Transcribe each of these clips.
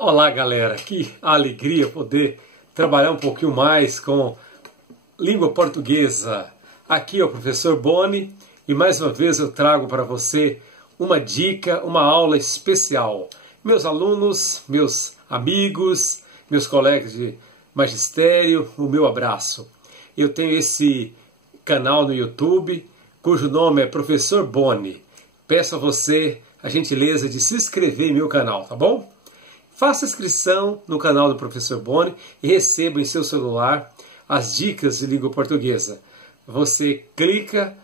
Olá galera, que alegria poder trabalhar um pouquinho mais com língua portuguesa. Aqui é o professor Boni e mais uma vez eu trago para você uma dica, uma aula especial. Meus alunos, meus amigos, meus colegas de magistério, o meu abraço. Eu tenho esse canal no YouTube cujo nome é Professor Boni. Peço a você a gentileza de se inscrever em meu canal, tá bom? Faça inscrição no canal do Professor Boni e receba em seu celular as dicas de língua portuguesa. Você clica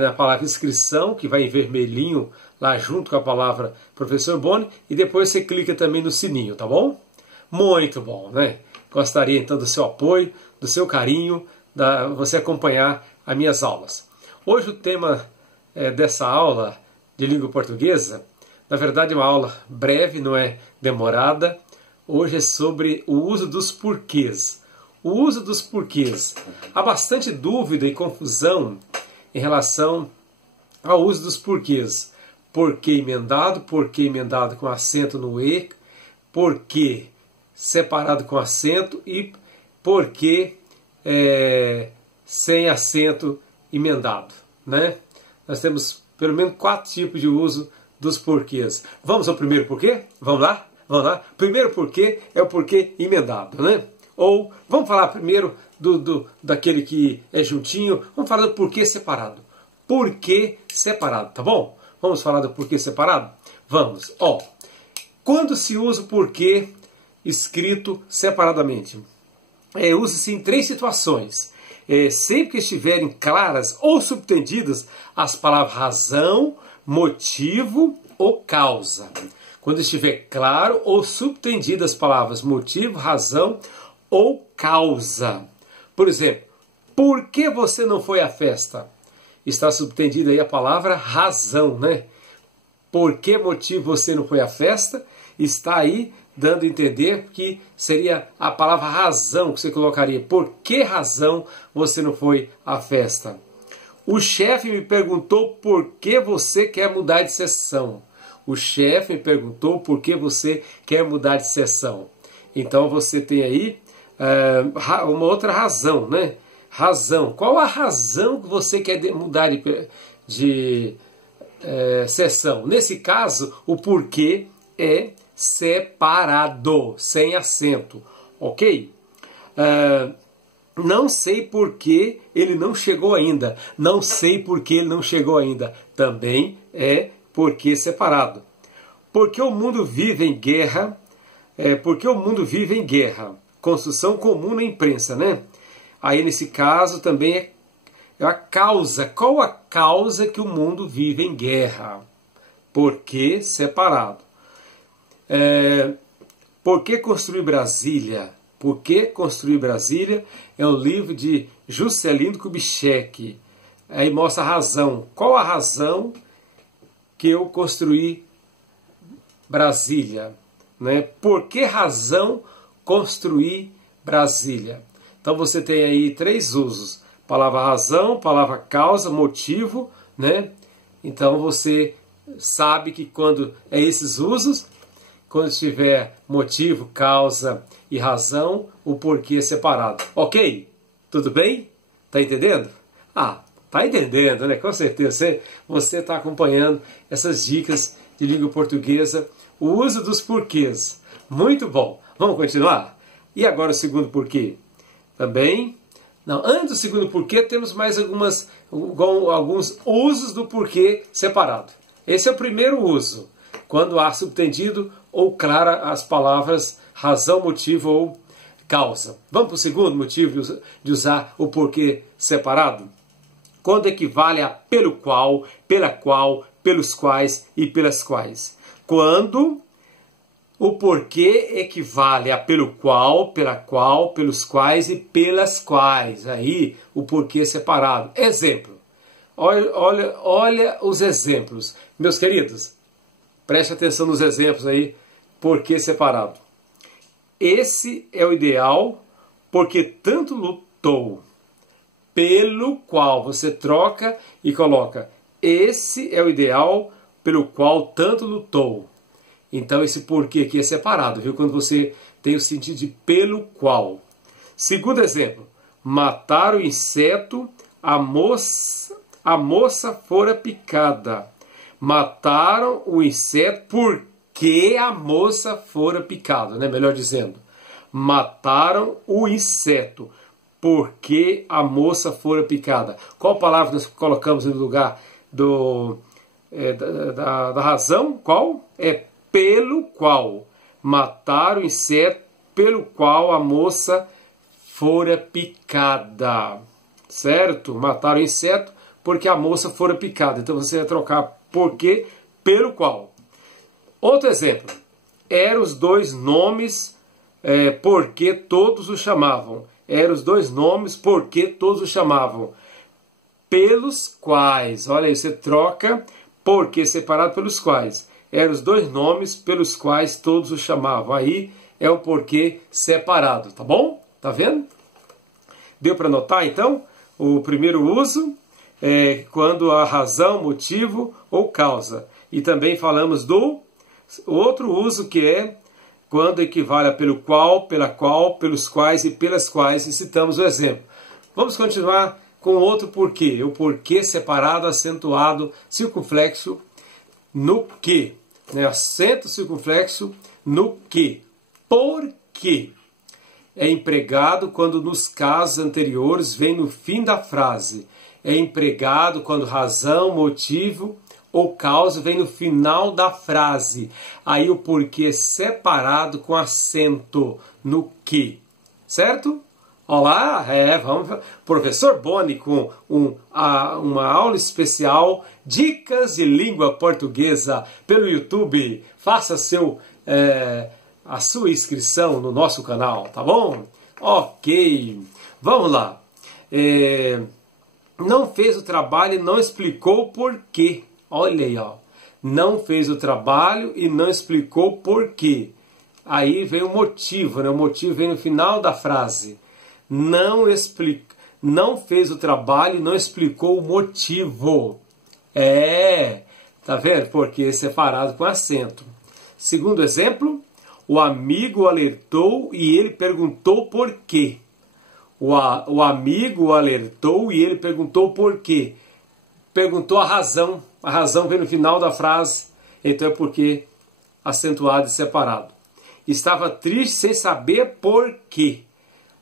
na palavra inscrição, que vai em vermelhinho lá junto com a palavra Professor Boni, e depois você clica também no sininho, tá bom? Muito bom, né? Gostaria então do seu apoio, do seu carinho, você acompanhar as minhas aulas. Hoje o tema dessa aula de língua portuguesa, na verdade é uma aula breve, não é demorada. Hoje é sobre o uso dos porquês. O uso dos porquês. Há bastante dúvida e confusão em relação ao uso dos porquês. Porquê emendado com acento no E, porquê separado com acento e porquê sem acento emendado, né? Nós temos pelo menos 4 tipos de uso dos porquês. Vamos ao primeiro porquê? Vamos lá? Vamos lá? Primeiro porquê é o porquê emendado, né? Ou vamos falar primeiro daquele que é juntinho, vamos falar do porquê separado. Porquê separado, tá bom? Vamos falar do porquê separado? Vamos. Ó, quando se usa o porquê escrito separadamente? Usa-se em 3 situações. Sempre que estiverem claras ou subtendidas as palavras razão, motivo ou causa. Quando estiver claro ou subtendido as palavras motivo, razão ou causa. Por exemplo, por que você não foi à festa? Está subtendida aí a palavra razão, né? Por que motivo você não foi à festa? Está aí dando a entender que seria a palavra razão que você colocaria. Por que razão você não foi à festa? O chefe me perguntou por que você quer mudar de sessão. O chefe me perguntou por que você quer mudar de sessão. Então você tem aí uma outra razão, né? Razão. Qual a razão que você quer mudar de sessão? Nesse caso, o porquê é separado, sem acento, ok? Não sei por que ele não chegou ainda. Não sei por que ele não chegou ainda. Também é porquê separado. Porque o mundo vive em guerra. Porque o mundo vive em guerra. Construção comum na imprensa, né? Aí nesse caso também é a causa. Qual a causa que o mundo vive em guerra? Porquê separado. Por que construir Brasília? Por que construir Brasília? É um livro de Juscelino Kubitschek. Aí mostra a razão. Qual a razão que eu construí Brasília? Né? Por que razão construir Brasília? Então você tem aí 3 usos. Palavra razão, palavra causa, motivo, né? Então você sabe que quando é esses usos, quando tiver motivo, causa e razão, o porquê é separado. Ok? Tudo bem? Tá entendendo? Ah, tá entendendo, né? Com certeza. Você está acompanhando essas dicas de língua portuguesa, o uso dos porquês. Muito bom. Vamos continuar? E agora o segundo porquê? Também? Não, antes do segundo porquê, temos mais alguns usos do porquê separado. Esse é o primeiro uso, quando há subtendido ou clara as palavras razão, motivo ou causa. Vamos para o segundo motivo de usar o porquê separado? Quando equivale a pelo qual, pela qual, pelos quais e pelas quais. Quando o porquê equivale a pelo qual, pela qual, pelos quais e pelas quais. Aí o porquê separado. Exemplo. Olha os exemplos. Meus queridos, preste atenção nos exemplos aí. Porquê separado. Esse é o ideal porque tanto lutou. Pelo qual você troca e coloca. Esse é o ideal pelo qual tanto lutou. Então esse porquê aqui é separado, viu? Quando você tem o sentido de pelo qual. Segundo exemplo, matar o inseto, a moça fora picada. Mataram o inseto porque a moça fora picada, né? Melhor dizendo, mataram o inseto porque a moça fora picada. Qual palavra nós colocamos no lugar da razão? Qual? É pelo qual. Mataram o inseto pelo qual a moça fora picada. Certo? Mataram o inseto porque a moça fora picada. Então você vai trocar porque pelo qual. Outro exemplo. Eram os dois nomes porque todos o chamavam. Eram os dois nomes porque todos o chamavam. Pelos quais. Olha aí, você troca porque separado pelos quais. Eram os dois nomes pelos quais todos o chamavam. Aí é o porquê separado, tá bom? Tá vendo? Deu para notar então? O primeiro uso é quando a razão, motivo ou causa. E também falamos do outro uso que é quando equivale a pelo qual, pela qual, pelos quais e pelas quais. E citamos o exemplo. Vamos continuar com outro porquê. O porquê separado, acentuado, circunflexo no que. Né? Acento circunflexo no que. Por quê? É empregado quando nos casos anteriores vem no fim da frase. É empregado quando razão, motivo ou causa vem no final da frase. Aí o porquê é separado com acento no que. Certo? Olá, vamos. Professor Boni com uma aula especial, Dicas de Língua Portuguesa pelo YouTube. Faça a sua inscrição no nosso canal, tá bom? Ok, vamos lá. Não fez o trabalho e não explicou por quê. Olha aí, ó. Não fez o trabalho e não explicou por quê. Aí vem o motivo, né? O motivo vem no final da frase. Não fez o trabalho e não explicou o motivo. Tá vendo? Porque separado com acento. Segundo exemplo, o amigo o alertou e ele perguntou por quê. O amigo o alertou e ele perguntou por quê. Perguntou a razão. A razão vem no final da frase. Então é porque acentuado e separado. Estava triste sem saber por quê.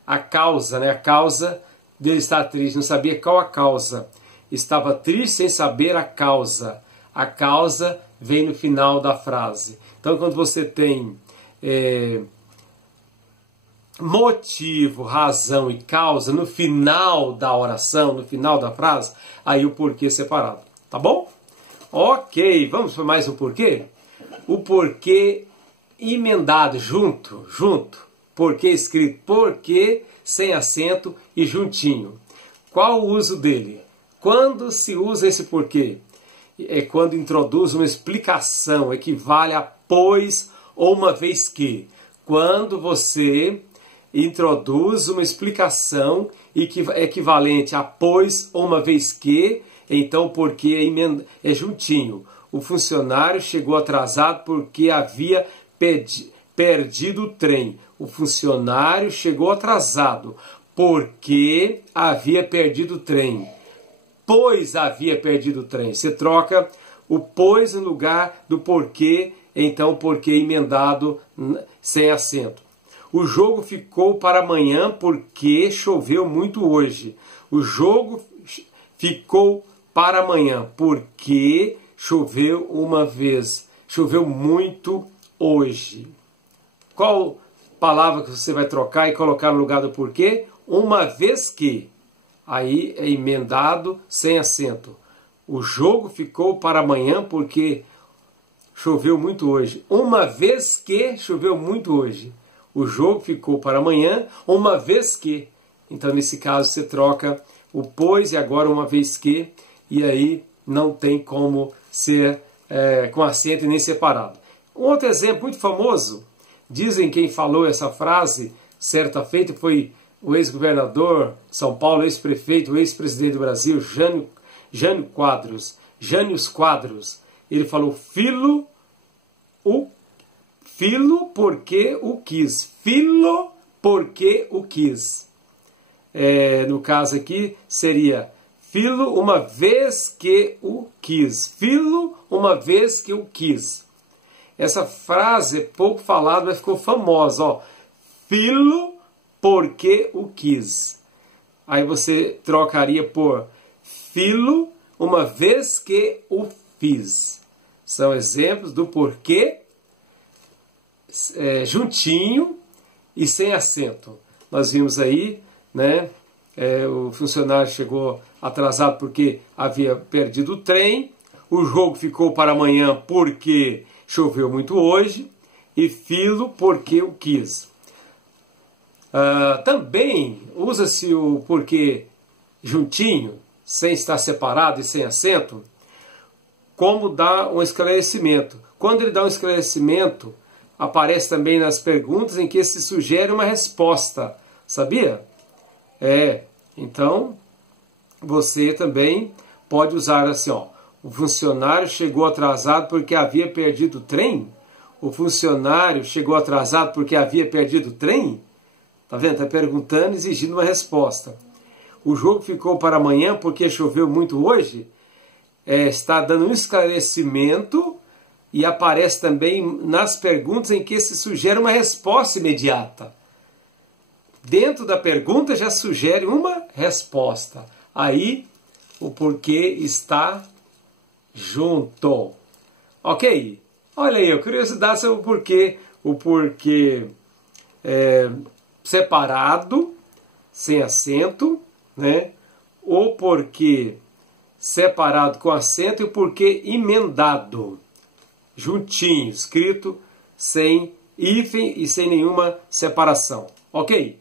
A causa, né? A causa dele estar triste. Não sabia qual a causa. Estava triste sem saber a causa. A causa vem no final da frase. Então quando você tem motivo, razão e causa no final da oração, no final da frase, aí o porquê separado. Tá bom? Ok, vamos para mais um porquê? O porquê emendado, junto. Porquê escrito porquê, sem acento e juntinho. Qual o uso dele? Quando se usa esse porquê? É quando introduz uma explicação, equivale a pois ou uma vez que. Quando você introduz uma explicação equivalente a pois ou uma vez que, então o porquê é juntinho. O funcionário chegou atrasado porque havia perdido o trem. O funcionário chegou atrasado porque havia perdido o trem. Pois havia perdido o trem. Você troca o pois no lugar do porquê, então o porquê emendado sem acento. O jogo ficou para amanhã porque choveu muito hoje. O jogo ficou para amanhã porque choveu uma vez. Choveu muito hoje. Qual palavra que você vai trocar e colocar no lugar do porquê? Uma vez que. Aí é emendado sem acento. O jogo ficou para amanhã porque choveu muito hoje. Uma vez que choveu muito hoje. O jogo ficou para amanhã, uma vez que. Então, nesse caso, você troca o pois e agora uma vez que. E aí não tem como ser com acento e nem separado. Um outro exemplo muito famoso. Dizem quem falou essa frase, certa feita, foi o ex-governador de São Paulo, ex-prefeito, o ex-presidente do Brasil, Jânio Quadros. Ele falou, filo, Filo porque o quis. Filo porque o quis. No caso aqui seria filo uma vez que o quis. Filo uma vez que o quis. Essa frase é pouco falada, mas ficou famosa. Ó. Filo porque o quis. Aí você trocaria por filo uma vez que o fiz. São exemplos do porquê juntinho e sem acento. Nós vimos aí, né? O funcionário chegou atrasado porque havia perdido o trem. O jogo ficou para amanhã porque choveu muito hoje. E filo porque eu quis. Também usa-se o porquê juntinho, sem estar separado e sem acento, como dar um esclarecimento. Quando ele dá um esclarecimento, aparece também nas perguntas em que se sugere uma resposta. Sabia? Então, você também pode usar assim, ó. O funcionário chegou atrasado porque havia perdido o trem? O funcionário chegou atrasado porque havia perdido o trem? Tá vendo? Está perguntando, exigindo uma resposta. O jogo ficou para amanhã porque choveu muito hoje? Está dando um esclarecimento e aparece também nas perguntas em que se sugere uma resposta imediata. Dentro da pergunta já sugere uma resposta. Aí o porquê está junto. Ok? Olha aí, curiosidade sobre o porquê. O porquê separado, sem acento, né? O porquê separado com acento e o porquê emendado, juntinho, escrito sem hífen e sem nenhuma separação. Ok?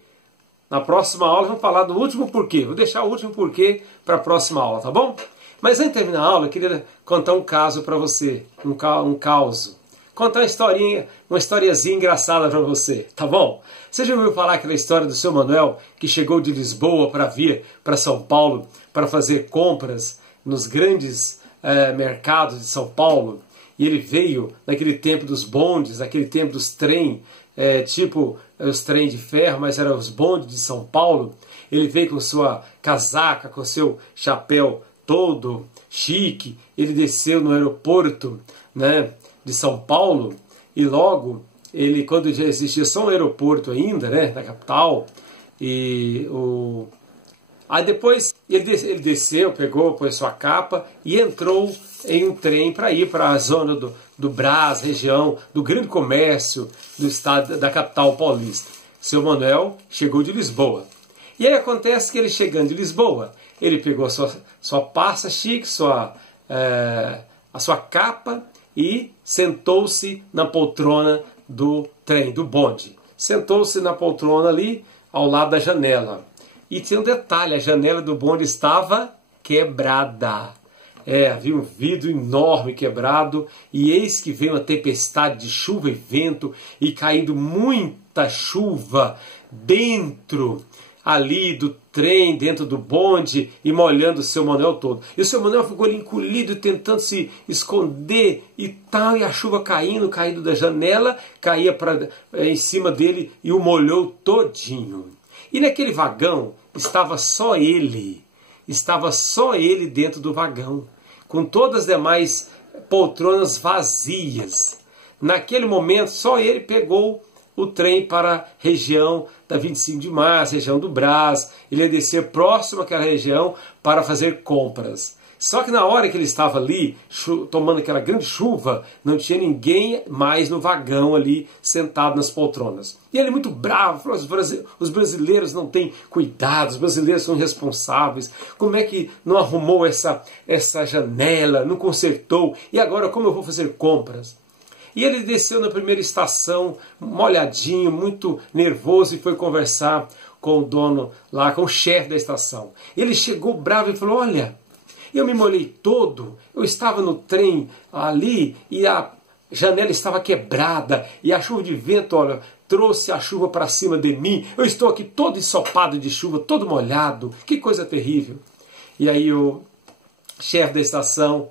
Na próxima aula vamos falar do último porquê. Vou deixar o último porquê para a próxima aula, tá bom? Mas antes de terminar a aula, eu queria contar um caso para você, um caos. Contar uma historiazinha engraçada para você, tá bom? Você já ouviu falar aquela história do seu Manuel, que chegou de Lisboa para vir para São Paulo para fazer compras nos grandes mercados de São Paulo? E ele veio naquele tempo dos bondes, naquele tempo dos trem, tipo os trem de ferro, mas eram os bondes de São Paulo. Ele veio com sua casaca, com seu chapéu todo chique. Ele desceu no aeroporto, né, de São Paulo, e logo, quando já existia só um aeroporto ainda, né, na capital, aí depois ele desceu, pôs sua capa e entrou em um trem para ir para a zona do Brás, região do grande comércio do estado, da capital paulista. Seu Manuel chegou de Lisboa. E aí acontece que ele chegando de Lisboa, ele pegou a sua pasta chique, a sua capa, e sentou-se na poltrona do trem, do bonde. Sentou-se na poltrona ali, ao lado da janela. E tinha um detalhe, a janela do bonde estava quebrada. Havia um vidro enorme quebrado, e eis que veio uma tempestade de chuva e vento, e caindo muita chuva dentro ali do trem, dentro do bonde, e molhando o seu Manuel todo. E o seu Manuel ficou ali encolhido, tentando se esconder e tal, e a chuva caindo da janela, caía em cima dele e o molhou todinho. E naquele vagão estava só ele dentro do vagão, com todas as demais poltronas vazias. Naquele momento, só ele pegou o trem para a região da 25 de março, região do Brás. Ele ia descer próximo àquela região para fazer compras. Só que na hora que ele estava ali, tomando aquela grande chuva, não tinha ninguém mais no vagão ali, sentado nas poltronas. E ele muito bravo, falou, os brasileiros não têm cuidado, os brasileiros são irresponsáveis, como é que não arrumou essa janela, não consertou, e agora como eu vou fazer compras? E ele desceu na primeira estação, molhadinho, muito nervoso, e foi conversar com o dono lá, com o chefe da estação. Ele chegou bravo e falou, olha, eu me molhei todo, eu estava no trem ali e a janela estava quebrada e a chuva de vento, olha, trouxe a chuva para cima de mim. Eu estou aqui todo ensopado de chuva, todo molhado, que coisa terrível. E aí o chefe da estação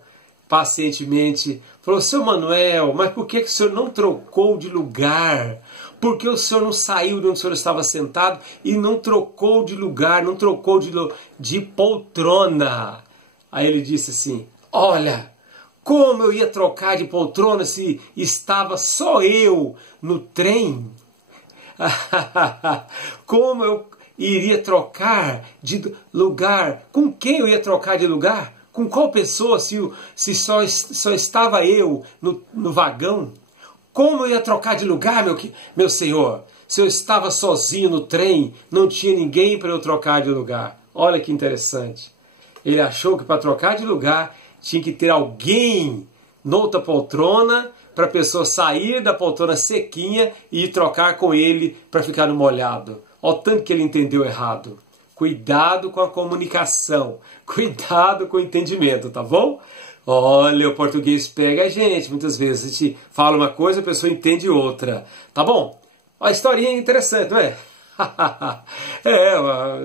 pacientemente, falou: seu Manuel, mas por que o senhor não trocou de lugar? Por que o senhor não saiu de onde o senhor estava sentado e não trocou de lugar, não trocou de poltrona? Aí ele disse assim: olha, como eu ia trocar de poltrona se estava só eu no trem? Como eu iria trocar de lugar? Com quem eu ia trocar de lugar? Com qual pessoa se só estava eu no vagão? Como eu ia trocar de lugar, meu senhor? Se eu estava sozinho no trem, não tinha ninguém para eu trocar de lugar. Olha que interessante. Ele achou que para trocar de lugar tinha que ter alguém noutra poltrona para a pessoa sair da poltrona sequinha e ir trocar com ele para ficar no molhado. Olha o tanto que ele entendeu errado. Cuidado com a comunicação. Cuidado com o entendimento, tá bom? Olha, o português pega a gente. Muitas vezes a gente fala uma coisa, a pessoa entende outra. Tá bom? A historinha é interessante, não é?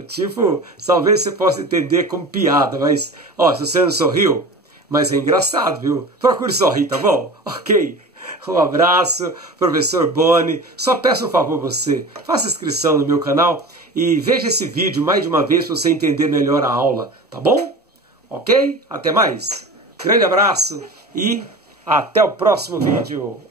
Tipo, talvez você possa entender como piada, mas, ó, se você não sorriu, mas é engraçado, viu? Procure sorrir, tá bom? Ok? Um abraço, professor Boni. Só peço um favor a você, faça inscrição no meu canal e veja esse vídeo mais de uma vez para você entender melhor a aula, tá bom? Ok? Até mais. Grande abraço e até o próximo vídeo.